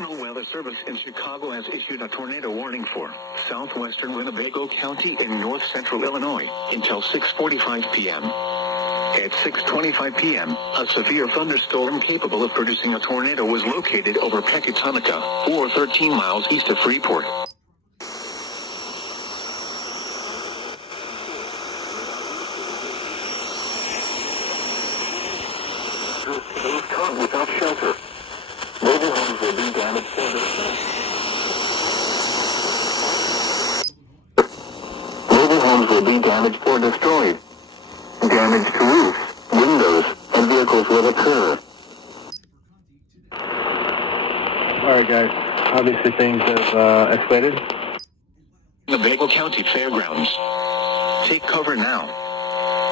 National Weather Service in Chicago has issued a tornado warning for southwestern Winnebago County in north-central Illinois until 6:45 p.m. At 6:25 p.m., a severe thunderstorm capable of producing a tornado was located over Pecatonica, or 13 miles east of Freeport. Those caught without shelter. Mobile homes will be damaged or destroyed. Mobile homes will be damaged or destroyed. Damage to roofs, windows, and vehicles will occur. Alright guys, obviously things have escalated. Winnebago County Fairgrounds. Take cover now.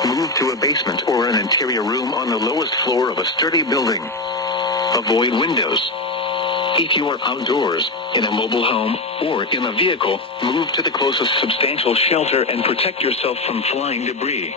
Move to a basement or an interior room on the lowest floor of a sturdy building. Avoid windows. If you are outdoors, in a mobile home, or in a vehicle, move to the closest substantial shelter and protect yourself from flying debris.